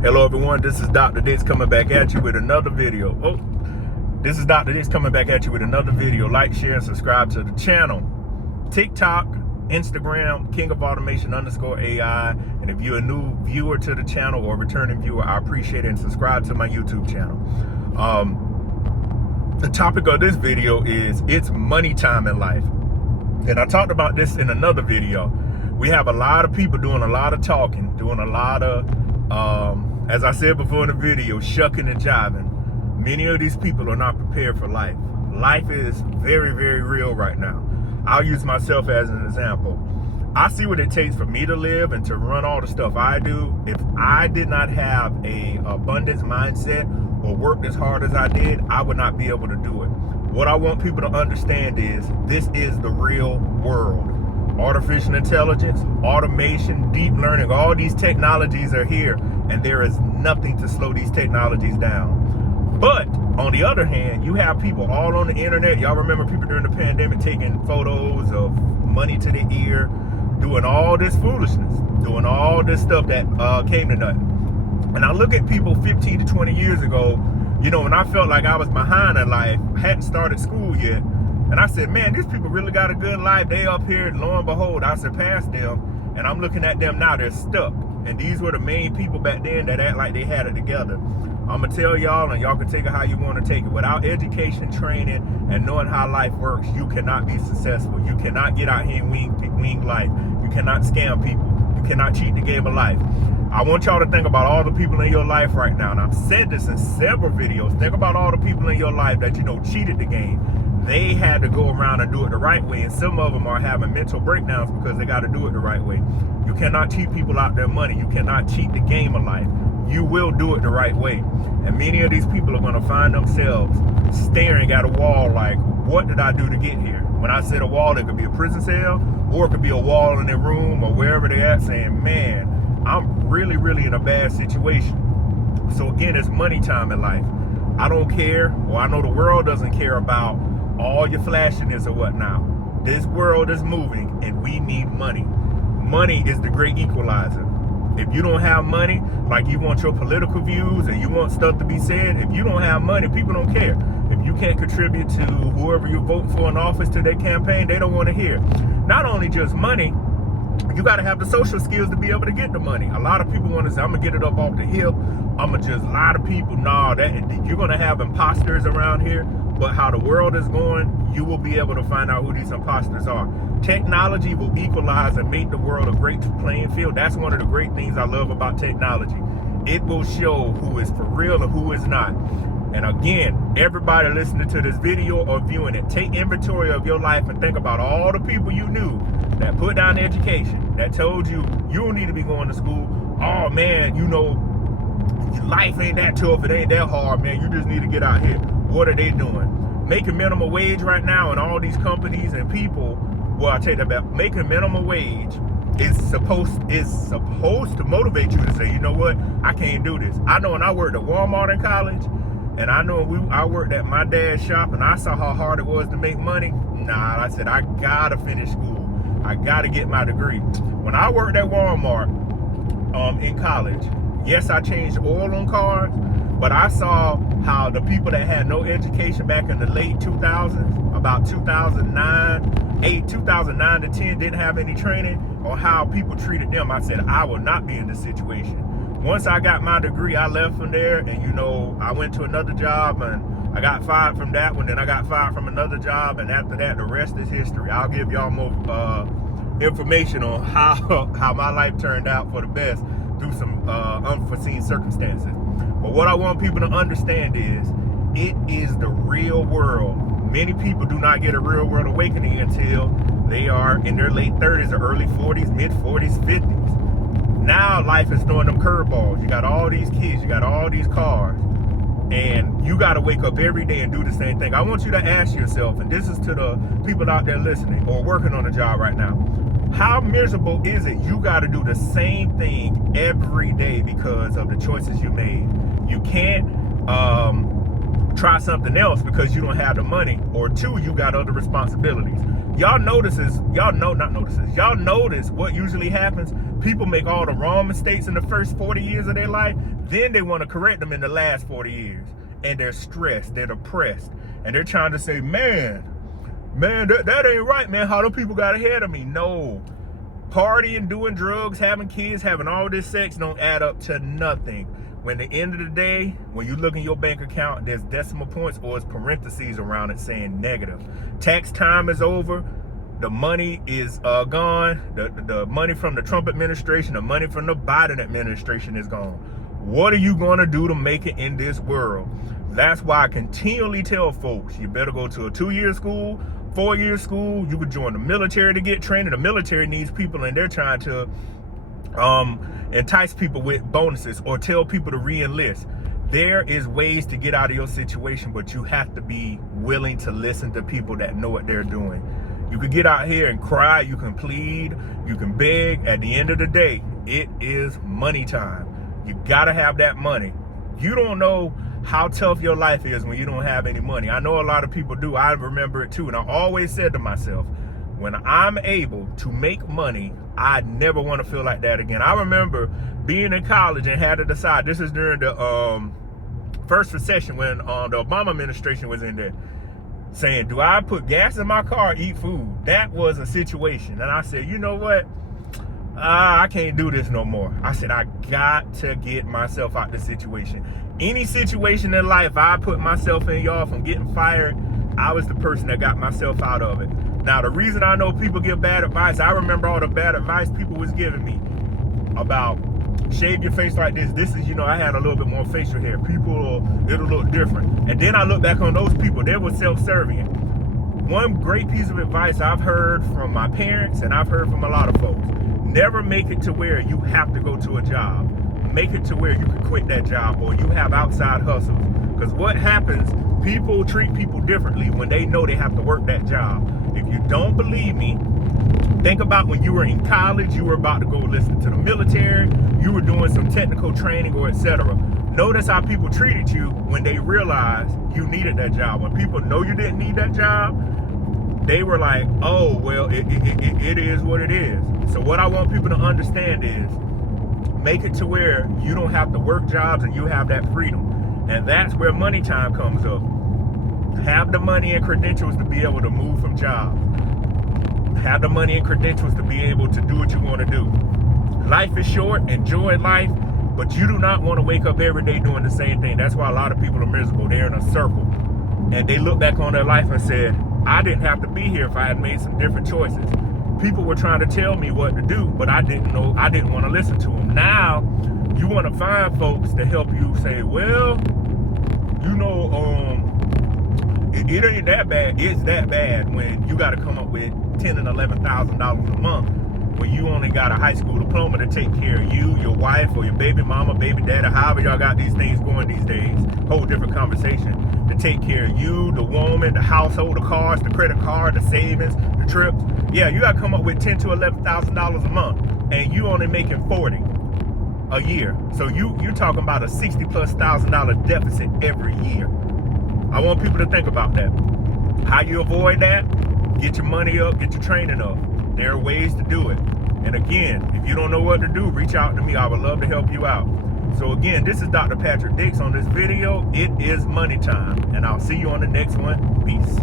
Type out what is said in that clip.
Hello everyone, this is Dr. Dix coming back at you with another video. This is Dr. Dix coming back at you with another video. Like, share, and subscribe to the channel. TikTok, Instagram, King of Automation _AI. And if you're a new viewer to the channel or returning viewer, I appreciate it, and subscribe to my YouTube channel. The topic of this video is it's money time in life. And I talked about this in another video. We have a lot of people doing a lot of talking, doing a lot of as I said before in the video, shucking and jiving. Many of these people are not prepared for life. Life is very, very real right now. I'll use myself as an example. I see what it takes for me to live and to run all the stuff I do. If I did not have a abundance mindset or worked as hard as I did, I would not be able to do it. What I want people to understand is this is the real world. Artificial intelligence, automation, deep learning, all these technologies are here, and there is nothing to slow these technologies down. But on the other hand, you have people all on the internet. Y'all remember people during the pandemic taking photos of money to the ear, doing all this foolishness, doing all this stuff that came to nothing. And I look at people 15 to 20 years ago, you know, when I felt like I was behind in life, hadn't started school yet. And I said, man, these people really got a good life. They up here, and lo and behold, I surpassed them. And I'm looking at them now, they're stuck. And these were the main people back then that act like they had it together. I'm going to tell y'all, and y'all can take it how you want to take it. Without education, training, and knowing how life works, you cannot be successful. You cannot get out here and wing life. You cannot scam people. You cannot cheat the game of life. I want y'all to think about all the people in your life right now. And I've said this in several videos. Think about all the people in your life that, you know, cheated the game. They had to go around and do it the right way, and some of them are having mental breakdowns because they got to do it the right way. You cannot cheat people out their money. You cannot cheat the game of life. You will do it the right way. And many of these people are going to find themselves staring at a wall like, what did I do to get here? When I said a wall, it could be a prison cell, or it could be a wall in their room or wherever they're at, saying, man, I'm really, really in a bad situation. So again, it's money time in life. I don't care, or I know the world doesn't care about all your flashiness or whatnot. This world is moving, and we need money. Money is the great equalizer. If you don't have money, like you want your political views and you want stuff to be said, if you don't have money, people don't care. If you can't contribute to whoever you vote for in office to their campaign, they don't want to hear. Not only just money, you got to have the social skills to be able to get the money. A lot of people want to say, I'm going to get it up off the hip. I'm going to just lie to people. No, you're going to have imposters around here. But how the world is going, you will be able to find out who these imposters are. Technology will equalize and make the world a great playing field. That's one of the great things I love about technology. It will show who is for real and who is not. And again, everybody listening to this video or viewing it, take inventory of your life and think about all the people you knew that put down education, that told you you don't need to be going to school. Oh man, you know, life ain't that tough, it ain't that hard, man. You just need to get out here. What are they doing? Making minimum wage right now, and all these companies and people, well, I tell you about making minimum wage is supposed to motivate you to say, you know what, I can't do this. I know when I worked at Walmart in college, and I know I worked at my dad's shop, and I saw how hard it was to make money. Nah, I said, I gotta finish school. I gotta get my degree. When I worked at Walmart in college, yes, I changed oil on cars, but I saw how the people that had no education back in the late 2000s, about 2009 to 10, didn't have any training on how people treated them. I said, I will not be in this situation. Once I got my degree, I left from there, and you know, I went to another job, and I got fired from that one, then I got fired from another job, and after that, the rest is history. I'll give y'all more information on how my life turned out for the best through some unforeseen circumstances. But what I want people to understand is, it is the real world. Many people do not get a real world awakening until they are in their late 30s or early 40s, mid 40s, 50s. Now life is throwing them curveballs. You got all these kids, you got all these cars, and you got to wake up every day and do the same thing. I want you to ask yourself, and this is to the people out there listening or working on a job right now, how miserable is it you got to do the same thing every day because of the choices you made? You can't try something else because you don't have the money, or two, you got other responsibilities. Y'all notice what usually happens? People make all the wrong mistakes in the first 40 years of their life, then they want to correct them in the last 40 years. And they're stressed, they're depressed, and they're trying to say, man, that ain't right, man. How do people got ahead of me? No. Partying, doing drugs, having kids, having all this sex don't add up to nothing. When at the end of the day, when you look in your bank account, there's decimal points or it's parentheses around it saying negative. Tax time is over. The money is gone. The money from the Trump administration, the money from the Biden administration is gone. What are you going to do to make it in this world? That's why I continually tell folks, you better go to a 2-year school, 4-year school. You could join the military to get trained. The military needs people, and they're trying to entice people with bonuses or tell people to re-enlist. There is ways to get out of your situation, but you have to be willing to listen to people that know what they're doing. You can get out here and cry, you can plead, you can beg. At the end of the day, it is money time. You gotta have that money. You don't know how tough your life is when you don't have any money. I know a lot of people do. I remember it too. And I always said to myself, when I'm able to make money, I never want to feel like that again. I remember being in college and had to decide. This is during the first recession when the Obama administration was in there, saying, do I put gas in my car or eat food? That was a situation. And I said, you know what? I can't do this no more. I said, I got to get myself out of this situation. Any situation in life I put myself in, y'all, from getting fired, I was the person that got myself out of it. Now, the reason I know people give bad advice, I remember all the bad advice people was giving me about shave your face like this. This is, I had a little bit more facial hair. It'll look different. And then I look back on those people, they were self-serving. One great piece of advice I've heard from my parents, and I've heard from a lot of folks, never make it to where you have to go to a job. Make it to where you can quit that job or you have outside hustles. Because what happens, people treat people differently when they know they have to work that job. If you don't believe me, think about when you were in college, you were about to go listen to the military, you were doing some technical training or etc. Notice how people treated you when they realized you needed that job. When people know you didn't need that job, they were like, oh, well, it is what it is. So what I want people to understand is, make it to where you don't have to work jobs and you have that freedom. And that's where money time comes up. Have the money and credentials to be able to move from jobs. Have the money and credentials to be able to do what you want to do. Life is short, enjoy life, but you do not want to wake up every day doing the same thing. That's why a lot of people are miserable. They're in a circle. And they look back on their life and said, I didn't have to be here if I had made some different choices. People were trying to tell me what to do, but I didn't know. I didn't want to listen to them. Now, you want to find folks to help you say, well, it ain't that bad. It's that bad when you got to come up with $10,000 and $11,000 a month when you only got a high school diploma to take care of you, your wife, or your baby mama, baby daddy, however y'all got these things going these days. Whole different conversation. To take care of you, the woman, the household, the cars, the credit card, the savings, the trips. Yeah, you got to come up with $10,000 to $11,000 a month, and you only making $40,000 a year. So you're talking about a $60,000+ deficit every year. I want people to think about that. How you avoid that? Get your money up, get your training up. There are ways to do it. And again, if you don't know what to do, reach out to me. I would love to help you out. So again, this is Dr. Patrick Dix on this video. It is money time, and I'll see you on the next one. Peace.